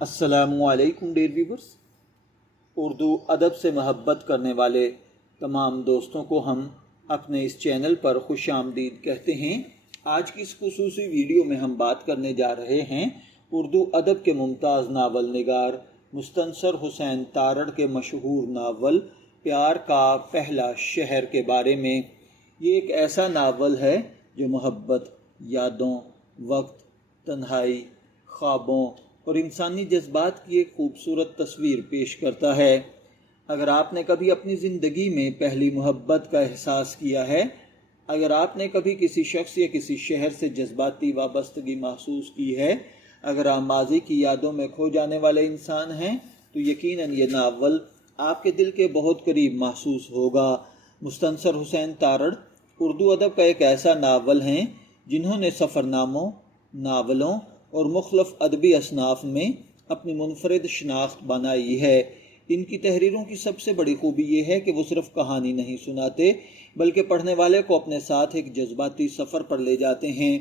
अस्सलामुअलैकुम dear viewers. Urdu अदब से मोहब्बत करने वाले तमाम दोस्तों को हम अपने इस चैनल पर खुश आमदीद कहते हैं। आज की इस खुसूसी वीडियो में हम बात करने जा रहे हैं उर्दू अदब के मुमताज़ नावल निगार मुस्तनसर हुसैन तारड़ के मशहूर नावल प्यार का पहला शहर के बारे में। ये एक ऐसा नावल है जो मोहब्बत, यादों, वक्त, तन्हाई, ख्वाबों और इंसानी जज्बात की एक खूबसूरत तस्वीर पेश करता है। अगर आपने कभी अपनी ज़िंदगी में पहली मोहब्बत का एहसास किया है, अगर आपने कभी किसी शख्स या किसी शहर से जज्बाती वाबस्तगी महसूस की है, अगर आप माजी की यादों में खो जाने वाले इंसान हैं, तो यकीनन ये नावल आपके दिल के बहुत करीब महसूस होगा। मुस्तनसर हुसैन तारड़ उर्दू अदब का एक ऐसा नावल हैं जिन्होंने सफ़रनामों, नावलों और मुख्तलिफ अदबी असनाफ में अपनी मुनफरिद शनाख्त बनाई है। इनकी तहरीरों की सबसे बड़ी खूबी ये है कि वो सिर्फ कहानी नहीं सुनाते, बल्कि पढ़ने वाले को अपने साथ एक जज्बाती सफ़र पर ले जाते हैं।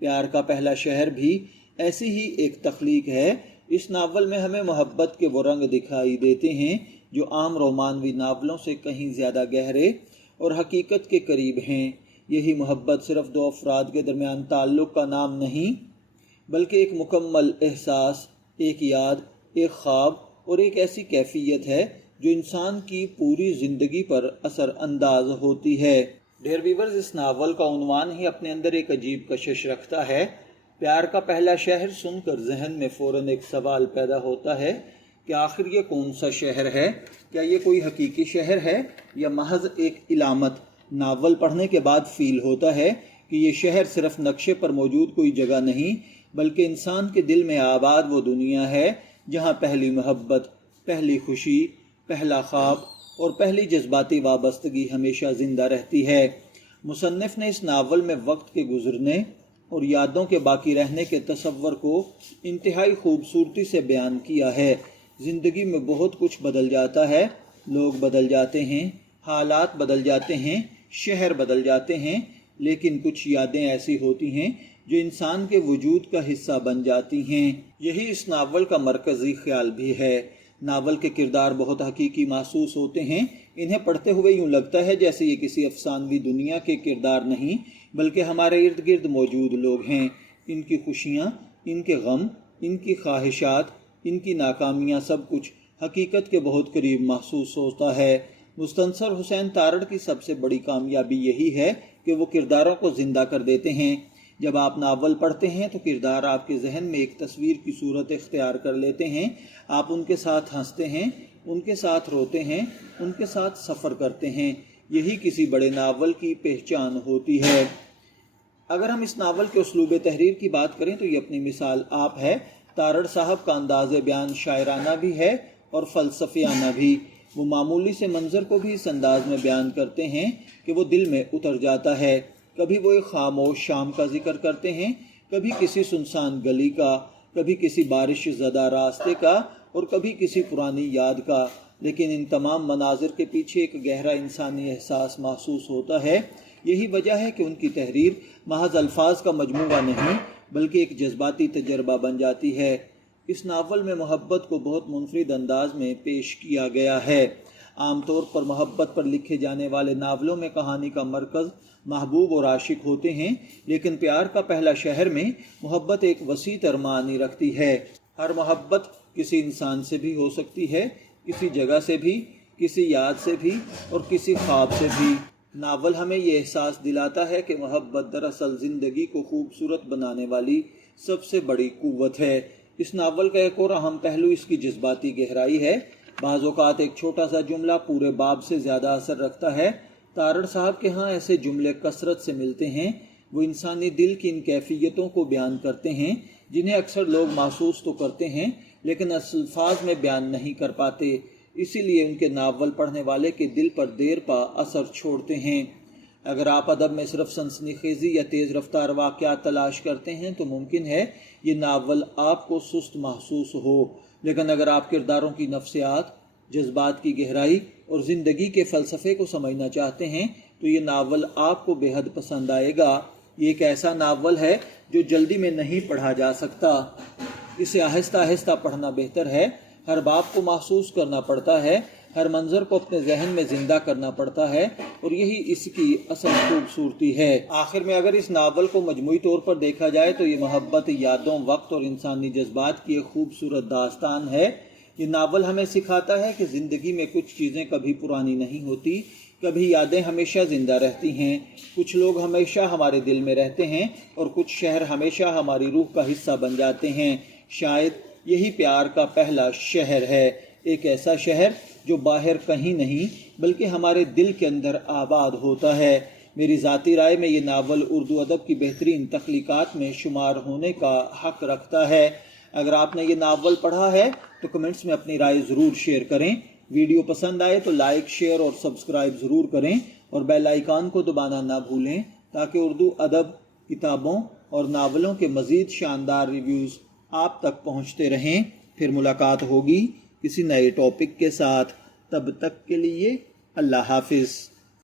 प्यार का पहला शहर भी ऐसी ही एक तख्लीक है। इस नावल में हमें मोहब्बत के वो रंग दिखाई देते हैं जो आम रोमानवी नावलों से कहीं ज़्यादा गहरे और हकीकत के करीब हैं। यही मोहब्बत सिर्फ दो अफराद के दरमियान ताल्लुक़ का नाम नहीं, बल्कि एक मुकम्मल एहसास, एक याद, एक ख्वाब और एक ऐसी कैफियत है जो इंसान की पूरी ज़िंदगी पर असर अंदाज होती है। डियर व्यूअर्स, इस नावल का उन्वान ही अपने अंदर एक अजीब कशिश रखता है। प्यार का पहला शहर सुनकर जहन में फ़ौरन एक सवाल पैदा होता है कि आखिर ये कौन सा शहर है? क्या ये कोई हकीकी शहर है या महज एक इलामत? नावल पढ़ने के बाद फील होता है कि ये शहर सिर्फ नक्शे पर मौजूद कोई जगह नहीं, बल्कि इंसान के दिल में आबाद वो दुनिया है जहाँ पहली मोहब्बत, पहली खुशी, पहला ख्वाब और पहली जज्बाती वाबस्तगी हमेशा ज़िंदा रहती है। मुसन्निफ़ ने इस नावल में वक्त के गुज़रने और यादों के बाकी रहने के तसव्वुर को इंतहाई खूबसूरती से बयान किया है। ज़िंदगी में बहुत कुछ बदल जाता है, लोग बदल जाते हैं, हालात बदल जाते हैं, शहर बदल जाते हैं, लेकिन कुछ यादें ऐसी होती हैं जो इंसान के वजूद का हिस्सा बन जाती हैं। यही इस नावल का मरकज़ी ख्याल भी है। नावल के किरदार बहुत हकीकी महसूस होते हैं। इन्हें पढ़ते हुए यूँ लगता है जैसे ये किसी अफसानवी दुनिया के किरदार नहीं, बल्कि हमारे इर्द गिर्द मौजूद लोग हैं। इनकी खुशियाँ, इनके गम, इनकी ख्वाहिशात, इनकी नाकामियाँ, सब कुछ हकीकत के बहुत करीब महसूस होता है। मुस्तनसर हुसैन तारड़ की सबसे बड़ी कामयाबी यही है कि वो किरदारों को ज़िंदा कर देते हैं। जब आप नावल पढ़ते हैं तो किरदार आपके जहन में एक तस्वीर की सूरत इख्तियार कर लेते हैं। आप उनके साथ हंसते हैं, उनके साथ रोते हैं, उनके साथ सफ़र करते हैं। यही किसी बड़े नावल की पहचान होती है। अगर हम इस नावल के उसलूब तहरीर की बात करें तो ये अपनी मिसाल आप है। तारड़ साहब का अंदाज़ बयान शायराना भी है और फ़लसफ़ियाना भी। वो मामूली से मंज़र को भी इस अंदाज में बयान करते हैं कि वो दिल में उतर जाता है। कभी वो एक खामोश शाम का जिक्र करते हैं, कभी किसी सुनसान गली का, कभी किसी बारिश ज़दा रास्ते का और कभी किसी पुरानी याद का। लेकिन इन तमाम मनाजिर के पीछे एक गहरा इंसानी एहसास महसूस होता है। यही वजह है कि उनकी तहरीर महज अल्फाज का मजमूआ नहीं, बल्कि एक जज्बाती तजर्बा बन जाती है। इस नावल में मोहब्बत को बहुत मुनफरिद अंदाज में पेश किया गया है। आमतौर पर मोहब्बत पर लिखे जाने वाले नावलों में कहानी का मरकज़ महबूब और आशिक होते हैं, लेकिन प्यार का पहला शहर में मोहब्बत एक वसी तर मानी रखती है। हर मोहब्बत किसी इंसान से भी हो सकती है, किसी जगह से भी, किसी याद से भी और किसी ख्वाब से भी। नावल हमें ये एहसास दिलाता है कि मोहब्बत दरअसल ज़िंदगी को खूबसूरत बनाने वाली सबसे बड़ी क़ुव्वत है। इस नावल का एक और अहम पहलू इसकी जज्बाती गहराई है। बाज़ औक़ात एक छोटा सा जुमला पूरे बाब से ज़्यादा असर रखता है। तारड़ साहब के यहाँ ऐसे जुमले कसरत से मिलते हैं। वो इंसानी दिल की इन कैफियतों को बयान करते हैं जिन्हें अक्सर लोग महसूस तो करते हैं, लेकिन अल्फाज में बयान नहीं कर पाते। इसीलिए उनके नावल पढ़ने वाले के दिल पर देर पा असर छोड़ते हैं। अगर आप अदब में सिर्फ सनसनीखेज़ी या तेज़ रफ्तार वाक़यात तलाश करते हैं तो मुमकिन है ये नावल आपको सुस्त महसूस हो, लेकिन अगर आप किरदारों की नफ्सियात, जज्बात की गहराई और ज़िंदगी के फ़लसफ़े को समझना चाहते हैं तो ये नावल आपको बेहद पसंद आएगा। ये एक ऐसा नावल है जो जल्दी में नहीं पढ़ा जा सकता। اسے آہستہ آہستہ پڑھنا بہتر ہے۔ ہر باب کو محسوس کرنا پڑتا ہے، ہر منظر کو اپنے ذہن میں زندہ کرنا پڑتا ہے، اور یہی اس کی اصل خوبصورتی ہے۔ آخر میں اگر اس ناول کو مجموعی طور پر دیکھا جائے تو یہ محبت، یادوں، وقت اور انسانی جذبات کی ایک خوبصورت داستان ہے۔ یہ ناول ہمیں سکھاتا ہے کہ زندگی میں کچھ چیزیں کبھی پرانی نہیں ہوتی، کبھی یادیں ہمیشہ زندہ رہتی ہیں، کچھ لوگ ہمیشہ ہمارے دل میں رہتے ہیں، اور کچھ شہر ہمیشہ ہماری روح کا حصہ بن جاتے ہیں۔ شاید یہی پیار کا پہلا شہر ہے، ایک ایسا شہر جو باہر کہیں نہیں بلکہ ہمارے دل کے اندر آباد ہوتا ہے۔ میری ذاتی رائے میں یہ ناول اردو ادب کی بہترین تخلیقات میں شمار ہونے کا حق رکھتا ہے۔ اگر آپ نے یہ ناول پڑھا ہے تو کمنٹس میں اپنی رائے ضرور شیئر کریں۔ ویڈیو پسند آئے تو لائک، شیئر اور سبسکرائب ضرور کریں، اور بیل آئیکن کو دبانا نہ بھولیں تاکہ اردو ادب، کتابوں اور ناولوں کے مزید شاندار ریویوز آپ تک پہنچتے رہیں۔ پھر ملاقات ہوگی کسی نئے ٹاپک کے ساتھ، تب تک کے لیے اللہ حافظ۔